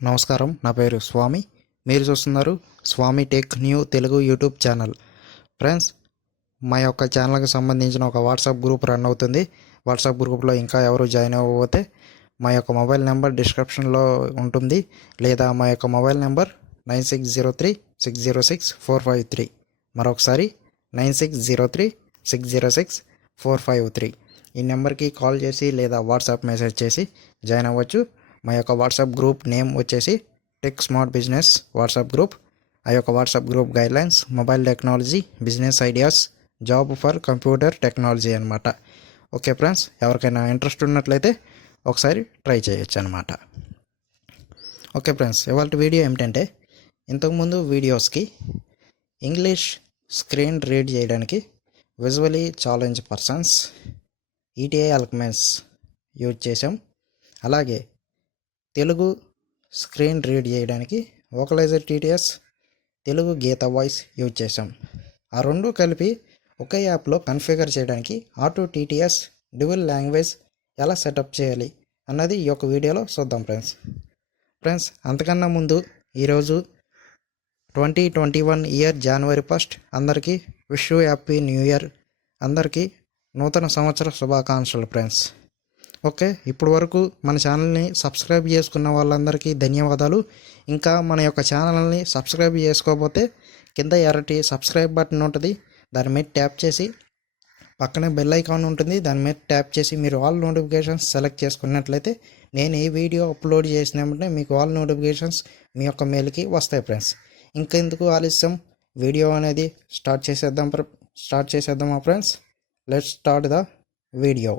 నమస్కారం. నా పేరు స్వామి. మీరు చూస్తున్నారు Swamy tech new Telugu YouTube channel. Friends, మా యొక్క ఛానల్కి సంబంధించిన ఒక వాట్సాప్ గ్రూప్ రన్ అవుతుంది. వాట్సాప్ గ్రూప్లో ఇంకా ఎవరు జాయిన్ అవ్వకపోతే మా యొక్క మొబైల్ నెంబర్ డిస్క్రిప్షన్లో ఉంటుంది, లేదా మా యొక్క మొబైల్ నెంబర్ 9603606453. మరొకసారి 9603606453. ఈ నెంబర్కి కాల్ చేసి లేదా వాట్సాప్ మెసేజ్ చేసి జాయిన్ అవ్వచ్చు. మా యొక్క వాట్సాప్ గ్రూప్ నేమ్ వచ్చేసి tech smart business WhatsApp group. ఆ యొక్క WhatsApp group guidelines mobile technology, business ideas, job for computer technology అనమాట. ఓకే ఫ్రెండ్స్, ఎవరికైనా ఇంట్రెస్ట్ ఉన్నట్లయితే ఒకసారి ట్రై చేయొచ్చు అనమాట. ఓకే ఫ్రెండ్స్, ఇవాళ వీడియో ఏమిటంటే, ఇంతకుముందు వీడియోస్కి ఇంగ్లీష్ స్క్రీన్ రీడ్ చేయడానికి visually challenge persons ETI eloquence use చేసాం. అలాగే తెలుగు స్క్రీన్ రీడ్ చేయడానికి vocalizer TTS, Telugu Geeta voice use చేసాం. ఆ రెండు కలిపి ఒకే యాప్లో కన్ఫిగర్ చేయడానికి ఆటో టీటీఎస్ డ్యువల్ లాంగ్వేజ్ ఎలా సెటప్ చేయాలి అన్నది ఈ యొక్క వీడియోలో చూద్దాం ఫ్రెండ్స్. అంతకన్నా ముందు ఈరోజు 2021 ఇయర్ January 1 అందరికీ wish you happy new year. అందరికీ నూతన సంవత్సర శుభాకాంక్షలు ఫ్రెండ్స్. ఓకే, ఇప్పుడు వరకు మన ఛానల్ని సబ్స్క్రైబ్ చేసుకున్న వాళ్ళందరికీ ధన్యవాదాలు. ఇంకా మన యొక్క ఛానల్ని సబ్స్క్రైబ్ చేసుకోకపోతే కింద ఎర్రటి సబ్స్క్రైబ్ బటన్ ఉంటుంది, దాని మీద ట్యాప్ చేసి పక్కనే బెల్ ఐకాన్ ఉంటుంది, దాని మీద ట్యాప్ చేసి మీరు ఆల్ నోటిఫికేషన్స్ సెలెక్ట్ చేసుకున్నట్లయితే నేను ఈ వీడియో అప్లోడ్ చేసినామంటే మీకు ఆల్ నోటిఫికేషన్స్ మీ యొక్క మెయిల్కి వస్తాయి ఫ్రెండ్స్. ఇంకెందుకు ఆలస్యం, వీడియో అనేది స్టార్ట్ చేసేద్దామా friends. Let's start the video.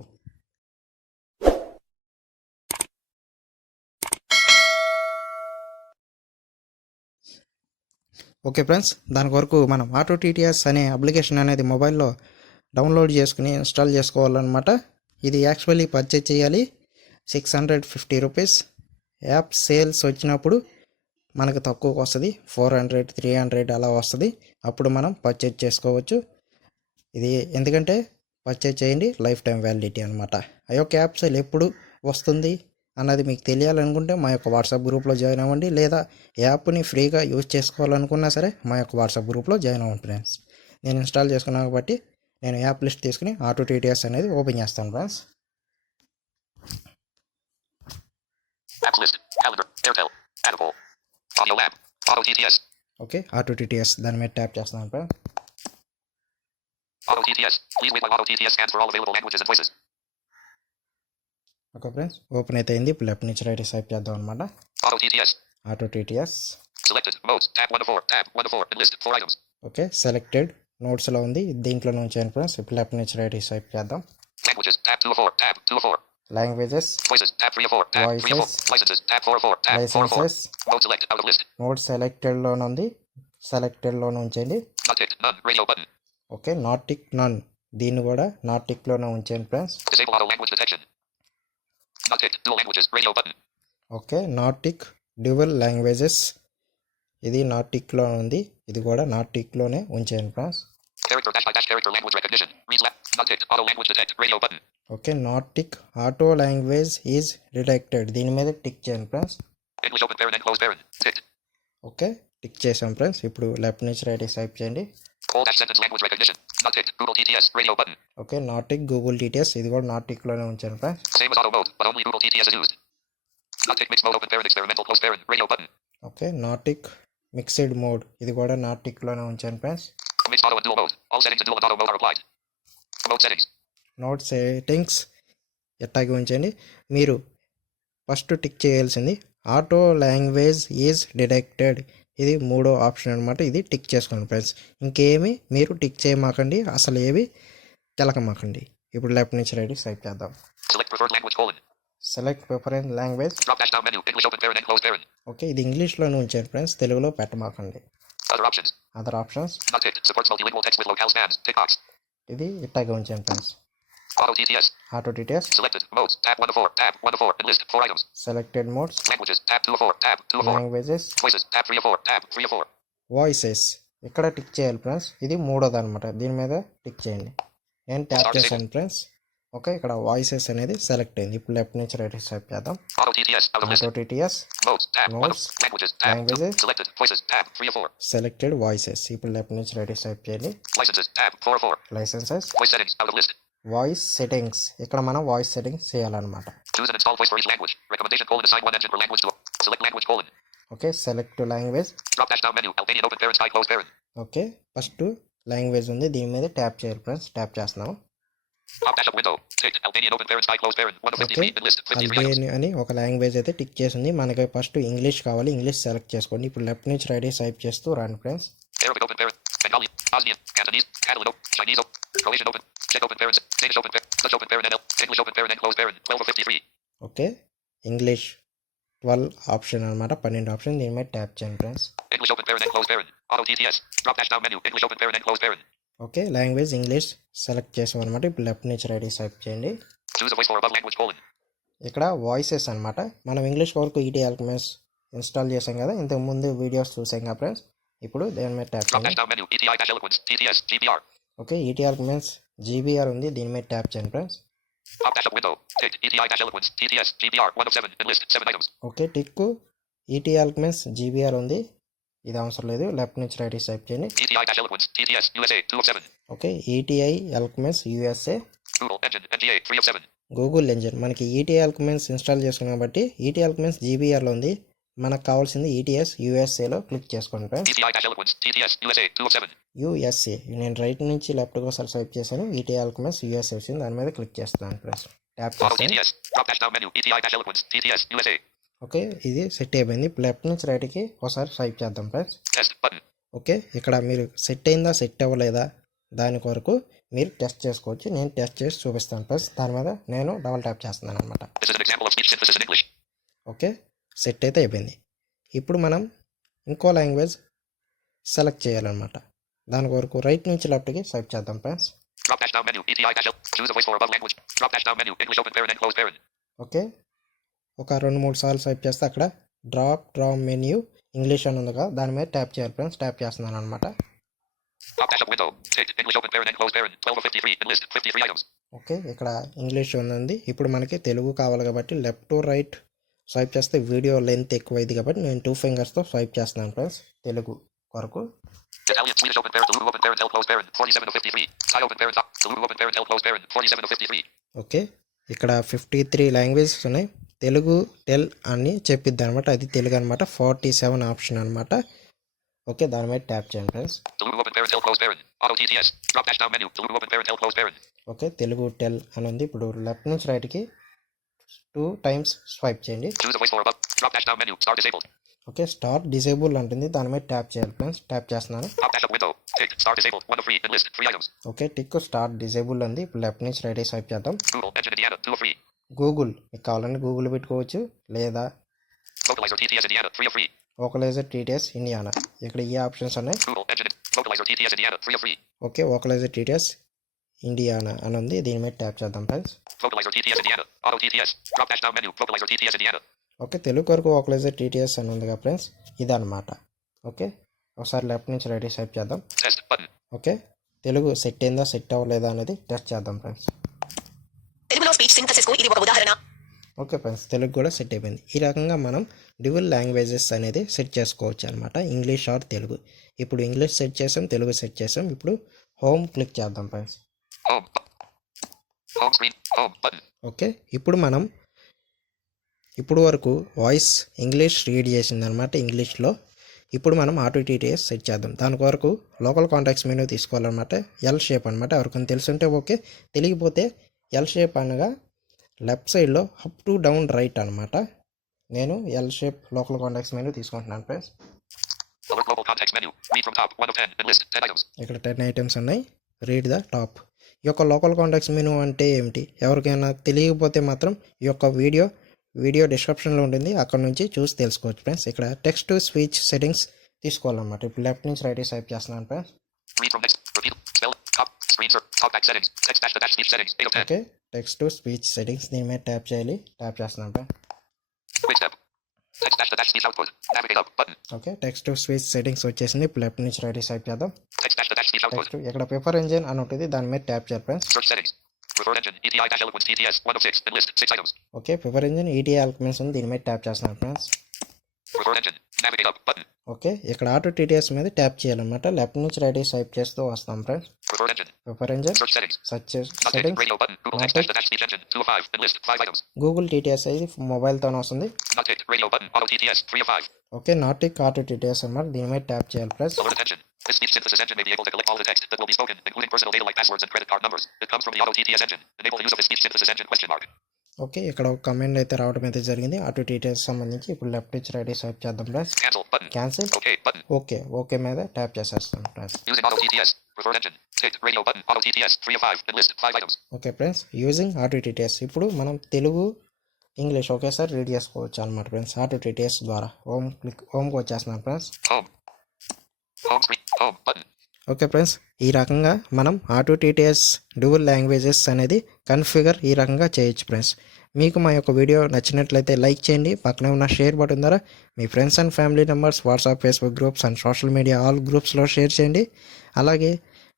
Okay friends, దాని కొరకు మనం ఆటో టీటీఎస్ అనే అప్లికేషన్ అనేది మొబైల్లో డౌన్లోడ్ చేసుకుని ఇన్స్టాల్ చేసుకోవాలన్నమాట. ఇది యాక్చువల్లీ పర్చేజ్ చేయాలి 650 రూపీస్. యాప్ సేల్స్ వచ్చినప్పుడు మనకు తక్కువకు వస్తుంది, 400, 300 అలా వస్తుంది. అప్పుడు మనం పర్చేజ్ చేసుకోవచ్చు. ఇది ఎందుకంటే పర్చేజ్ చేయండి, లైఫ్ టైం వ్యాలిడిటీ అనమాట. ఆ యొక్క యాప్ సేల్ ఎప్పుడు వస్తుంది అన్నది మీకు తెలియాలనుకుంటే మా యొక్క వాట్సాప్ గ్రూప్లో జాయిన్ అవ్వండి, లేదా యాప్ని ఫ్రీగా యూజ్ చేసుకోవాలనుకున్నా సరే మా యొక్క వాట్సాప్ గ్రూప్లో జాయిన్ అవ్వండి ఫ్రెండ్స్. నేను ఇన్స్టాల్ చేసుకున్నాను కాబట్టి నేను యాప్ లిస్ట్ తీసుకుని ఆటో టీటీఎస్ అనేది ఓపెన్ చేస్తాను ఫ్రెండ్స్. ఓకే, ఆటో టీటీఎస్ దాని మీద ట్యాప్ చేస్తాను ఫ్రెండ్స్. ఓకే ఫ్రెండ్స్, ఓపెన్ అయితే అయింది. ఇప్పుడు లెఫ్ట్ నుంచి రైట్ స్వైప్ చేద్దాం అనమాట. ఆటో టీటీఎస్ ఓకే, సెలెక్టెడ్ నోట్స్లో ఉంది, దీంట్లో నుంచి ఫ్రెండ్స్. ఇప్పుడు లెఫ్ట్ నుంచి రైట్ స్వైప్ చేద్దాం. లాంగ్వేజెస్, లైసెన్సెస్, నోట్ సెలెక్టెడ్లోనే ఉంది, సెలెక్టెడ్లోనే ఉంచండి. ఓకే, నాట్ టిక్ నన్, దీన్ని కూడా నాట్ టిక్లోనే ఉంచండి friends. Okay, not tick dual languages, ఇది నాట్ టిక్లో ఉంది, ఇది కూడా నాట్ టిక్లోనే ఉంచండి friends. Okay, not tick auto language is detected, దీని మీద టిక్ చేయండి ఫ్రెండ్స్. ఓకే, టిక్ చేసాం ఫ్రెండ్స్. ఇప్పుడు లెఫ్ట్ నుంచి రైట్ స్వైప్ చేయండి. Okay, not tick Google TTS, ఇది కూడా నాట్ టిక్లోనే ఉంచాను friends. Okay, not tick mixed mode, ఇది కూడా నాట్ టిక్లోనే ఉంచాను ఫ్రెండ్స్. నోట్ సెట్టింగ్స్ ఎట్టాగి ఉంచండి. మీరు ఫస్ట్ టిక్ చేయాల్సింది ఆటో లాంగ్వేజ్ ఈజ్ డిటెక్టెడ్, ఇది మూడో ఆప్షన్ అనమాట. ఇది టిక్ చేసుకోండి ఫ్రెండ్స్. ఇంకేమి మీరు టిక్ చేయమాకండి, అసలు ఏవి తెలకమాకండి. ఇప్పుడు లెఫ్ట్ నుంచి రైట్ స్వైప్ చేద్దాం. Select preference language. ఓకే, ఇది ఇంగ్లీష్లోనే ఉంచాను ఫ్రెండ్స్, తెలుగులో పెట్టమాకండి. అదర్ ఆప్షన్స్, ఇది ఇట్టాగా ఉంచాను friends. Auto TTS, selected modes, languages, voices ఇక్కడ టిక్ చేయాలి ఫ్రెండ్స్. ఇది మూడోది అనమాట, దీని మీద టిక్ చేయండి. నేను ట్యాప్ చేశాను ఫ్రెండ్స్. ఓకే, ఇక్కడ వాయిసెస్ అనేది సెలెక్ట్ అయింది. ఇప్పుడు లెఫ్ట్ నుంచి రైట్ స్వైప్ చేద్దాం. Auto TTS. Out of list. Auto TTS, Modes. Tab. One of modes, languages. Tab. Languages, Selected. Voices. Tab. 3 of 4. Selected voices. ఇప్పుడు లెఫ్ట్ నుంచి రైట్ స్వైప్ చేయండి. Licenses. Tab. 4 of 4. Licences, Voice settings. Out of list. Voice settings. ఇక్కడ మనం voice settings చేయాలన్నమాట. Choose and install voice for each language. Recommendation: assign one engine per language to select language: okay, select language. drop dash down menu. Albanian open parent. Thai close parent. Okay, first language ఉంది, దీని మీద tap చేయాలి friends. Tap చేస్తున్నాము. Pop dash up window. Ticked. Albanian open parent. Thai close parent. 1 of 53. Okay, List. 53 items. Albania అని ఒక language అయితే tick చేసింది. మనకి ఫస్ట్ ఇంగ్లీష్ కావాలి, ఇంగ్లీష్ సెలెక్ట్ చేసుకోండి. ఇప్పుడు లెఫ్ట్ నుంచి రైట్ స్వైప్ చేస్తూ రండి friends. Arabic open parent. Bengali. Bosnian. Cantonese. Catalan open. Chinese open. Croatian open. Czech open parent. Danish open parent. Dutch open parent. NL. English open parent and close parent. 12 of 53. Okay, English 12 option అనమాట, 12 option. దీని మీద tap చేయండి friends. English open parent and close parent. Auto TTS. Drop dash down menu. English open parent and close parent. Okay, language English select చేసాం అనమాట. ఇప్పుడు left నుంచి right swipe చేయండి. Choose a voice for above language: ఇక్కడ voices అనమాట. మనం English వరకు ఈటీ alchemist install చేసాం కదా, ఇంతకు ముందు వీడియోస్ చూసాం కదా ఫ్రెండ్స్. ఇప్పుడు దాని మీద ట్యాప్ Drop చేయండి. dash down menu. ETI dash eloquence. TTS. GBR. Okay, ET alchemist GBR ఉంది, దీని మీద ట్యాప్ చేయండి friends. Pop dash up window. Ticked. ETI dash eloquence. TTS. GBR. 1 of 7. Enlist. 7 items. Okay, tick ET alchemist GBR ఉంది, ఇది అవసరం లేదు. Left నుంచి right swipe చేయండి. ETI dash eloquence. TTS. USA. 2 of 7. Okay, ETI alchemist USA. Google engine. NGA. 3 of 7. Google engine. మనకి ఈటీ alchemist install చేసుకున్నాం కాబట్టి ఈటీ alchemist జీబీఆర్లో ఉంది. మనకు కావాల్సింది ఈటీఎస్ యూఎస్ఏలో క్లిక్ చేసుకోండి friends. ETI dash eloquence. TTS. USA. 2 of 7. USA, నేను right నుంచి లెఫ్ట్ ఒకసారి స్వైప్ చేశాను. ఈటీ ఆల్కెమిస్ట్ యూఎస్ఏ వచ్చింది, దాని మీద క్లిక్ చేస్తున్నాను ఫ్రెండ్స్. ట్యాప్ Auto చేస్తాను. TTS. Drop dash down menu. ETI dash eloquence. TTS. USA. Okay, ఇది సెట్ అయిపోయింది. ఇప్పుడు లెఫ్ట్ నుంచి రైట్కి ఒకసారి స్వైప్ చేద్దాం ఫ్రెండ్స్. Test button. ఓకే, ఇక్కడ మీరు సెట్ అయిందా సెట్ అవ్వలేదా దాని కొరకు మీరు టెస్ట్ చేసుకోవచ్చు. నేను టెస్ట్ చేసి చూపిస్తాను ఫ్రెండ్స్. దాని మీద నేను డబల్ ట్యాప్ చేస్తున్నాను అనమాట. This is an example of speech synthesis in English. Okay, set అయితే అయిపోయింది. ఇప్పుడు మనం ఇంకో లాంగ్వేజ్ సెలెక్ట్ చేయాలన్నమాట. దాని కొరకు రైట్ నుంచి లెఫ్ట్కి స్వైప్ చేద్దాం friends. Drop dash down menu. ETI dash choose a voice for above language. Drop dash down menu. English open parent and close parent. Okay, ఒక 2-3 సార్లు స్వైప్ చేస్తే అక్కడ డ్రాప్ మెన్యూ ఇంగ్లీష్ అని ఉంది కదా, దాని మీద ట్యాప్ చేయాలి ఫ్రెండ్స్. ట్యాప్ చేస్తున్నాను అనమాట. Pop dash up window. Ticked. English open parent and close parent. 12 of 53. Enlist. 53 items. Okay, ఇక్కడ ఇంగ్లీష్ ఉంది. ఇప్పుడు మనకి తెలుగు కావాలి కాబట్టి లెఫ్ట్ టు రైట్ స్వైప్ చేస్తే వీడియో లెంత్ ఎక్కువ అయింది కాబట్టి నేను 2 ఫింగర్స్తో స్వైప్ చేస్తున్నాను ఫ్రెండ్స్ తెలుగు కొరకు. Italian, Swedish open parent, Telugu open parent, L close parent, 47 of 53. Thai open parent, Telugu open parent, L close parent, 47 of 53. Okay, ఇక్కడ 53 లాంగ్వేజెస్ ఉన్నాయి. Telugu tell అని చెప్పిద్ది అనమాట, అది తెలుగు అనమాట. 47 ఆప్షన్ అనమాట. ఓకే, దాని మీద ట్యాప్ చేయండి friends. Telugu open parent, L close parent, auto TTS, drop dash down menu, Telugu open parent, L close parent. Okay, Telugu tell అని ఉంది. ఇప్పుడు లెఫ్ట్ నుంచి రైట్కి 2 టైమ్స్ స్వైప్ చేయండి. Choose a voice for above, drop dash down menu, start disabled. Okay, start disable అంటుంది, దాని మీద tap చేయాలి ఫ్రెండ్స్. ట్యాప్ చేస్తున్నాను. Pop dash up window, tick, start disabled, 1 of 3, enlist, 3 items. Okay, tick start disable ఉంది. ఇప్పుడు left నుంచి right swipe చేద్దాం. Google, engine Indiana, 2 of 3. Google, మీకు కావాలంటే గూగుల్ పెట్టుకోవచ్చు, లేదా Vocalizer TTS Indiana, 3 of 3. వోకలైజర్ TTS Indiana, ఇక్కడ ఈ ఆప్షన్స్ ఉన్నాయి. Google, engine, vocalizer TTS Indiana, 3 of 3. Okay, vocalizer TTS Indiana అని ఉంది, దీని మీద ట్యాప్ చేద్దాం friends. Vocalizer TTS Indiana, auto TTS, drop dash down menu, vocalizer TTS Indiana. Okay, Telugu వరకు వోకలైజర్ TTS అని ఉంది కదా ఫ్రెండ్స్, ఇదన్నమాట. ఓకే, ఒకసారి లెఫ్ట్ నుంచి రైట్ స్వైప్ చేద్దాం. Test button. Okay, Telugu set అయిందా సెట్ అవ్వలేదా అనేది టెస్ట్ చేద్దాం ఫ్రెండ్స్. తెలుగులో స్పీచ్ సింథసిస్ కు ఇది ఒక ఉదాహరణ. ఓకే ఫ్రెండ్స్, తెలుగు కూడా సెట్ అయిపోయింది. ఈ రకంగా మనం డ్యువల్ లాంగ్వేజెస్ అనేది సెట్ చేసుకోవచ్చు అనమాట, ఇంగ్లీష్ ఆర్ తెలుగు. ఇప్పుడు ఇంగ్లీష్ సెట్ చేసాం, తెలుగు సెట్ చేసాం. ఇప్పుడు హోమ్ క్లిక్ చేద్దాం friends. Home. Home screen. Home button. Okay, ఇప్పుడు మనం ఇప్పుడు వరకు వాయిస్ ఇంగ్లీష్ రీడ్ చేసిందనమాట ఇంగ్లీష్లో. ఇప్పుడు మనం ఆటో టీటీఎస్ సెట్ చేద్దాం. దాని కొరకు లోకల్ కాంటాక్ట్స్ మెనూ తీసుకోవాలన్నమాట. ఎల్ షేప్ అనమాట, ఎవరికైనా తెలుసుంటే ఓకే, తెలియకపోతే ఎల్ షేప్ అనగా లెఫ్ట్ సైడ్లో అప్ టు డౌన్ రైట్ అనమాట. నేను L shape local contacts menu తీసుకుంటున్నాను friends. Alert global context menu. Read from top 1 of 10 and list 10 items. ఇక్కడ 10 ఐటమ్స్ ఉన్నాయి. Read the top. ఈ యొక్క లోకల్ కాంటాక్ట్స్ మెనూ అంటే ఏమిటి, ఎవరికైనా తెలియకపోతే మాత్రం ఈ యొక్క వీడియో డిస్క్రిప్షన్లో ఉంటుంది, అక్కడ నుంచి చూసి తెలుసుకోవచ్చు ఫ్రెండ్స్. ఇక్కడ టెక్స్ట్ టు స్పీచ్ సెట్టింగ్స్ తీసుకోవాలన్నమాట. ఇప్పుడు లెఫ్ట్ నుంచి రైట్ టైప్ చేస్తున్నాను friends. Read from next. Repeat. Spell. Top. Screen search. Talkback settings. Text dash the dash speech settings. 8 of 10. Okay, text to speech settings దీని మీద tap చేయాలి. Tap చేస్తున్నాను friends. Quick step. Text dash the dash speech output. Navigate up button. Okay, text to speech settings వచ్చేసింది. ఇప్పుడు left నుంచి right type చేద్దాం. Text dash the dash speech output. Text ఇక్కడ paper engine అని ఉంటుంది, దాని మీద ట్యాప్ చేయాలి friends. Search settings. Preferred engine, ETI-Eloquence TTS, 1 of 6, and list 6 items. Okay prefer engine ETI eloquence ఉంది, దీని మీద ట్యాప్ చేస్తున్నాను friends. Preferred engine, navigate up, button. Okay ఇక్కడ ఆటో టీటీఎస్ మీద ట్యాప్ చేయాలన్నమాట. లెఫ్ట్ నుంచి రైట్ స్వైప్ చేస్తూ వస్తాం friends. Preferred engine, prefer engine search settings. Search Not ticked, settings, radio button, Google Not text ticked. dash speech engine, 2 of 5, and list 5 items. Google TTS ఇది మొబైల్తోనే వస్తుంది. Not ticked, radio button, auto TTS, 3 of 5. Okay not tick auto TTS అన్నమాట, దీని మీద tap చేయాలి friends. Alert attention. This speech synthesis engine may be able to collect all of the text that will be spoken, including personal data like passwords and credit card numbers. It comes from the Auto TTS engine. Enable the use of the speech synthesis engine, question mark. Okay ఇక్కడ ఒక comment అయితే రావడం అయితే జరిగింది auto TTS సంబంధించి. ఇప్పుడు left నుంచి right swipe చేద్దాం friends. Cancel, button. Cancel, Okay, button. Okay okay మీద ట్యాప్ చేసేస్తాం friends. Using Auto TTS. Preferred engine. Ticked, radio button, Auto TTS, 3 of 5, and list 5 items. Okay friends using auto TTS. ఇప్పుడు మనం Telugu English ఒకేసారి read చేసుకోవచ్చు అనమాట friends auto TTS ద్వారా. హోమ్కి వచ్చేస్తున్నాం friends. Home. Home screen. Home, button. Okay friends ఈ రకంగా మనం ఆటో టీటీఎస్ డ్యూయల్ లాంగ్వేజెస్ అనేది కన్ఫిగర్ ఈ రకంగా చేయొచ్చు ఫ్రెండ్స్. మీకు మా యొక్క వీడియో నచ్చినట్లయితే లైక్ చేయండి. పక్కనే ఉన్న షేర్ బటన్ ద్వారా మీ friends and family members, WhatsApp, Facebook groups and social media all గ్రూప్స్లో షేర్ చేయండి. అలాగే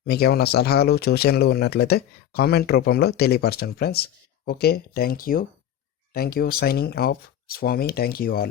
మీకు ఏమైనా సలహాలు సూచనలు ఉన్నట్లయితే కామెంట్ రూపంలో తెలియపరచండి friends. Okay thank you signing off Swamy. Thank you all.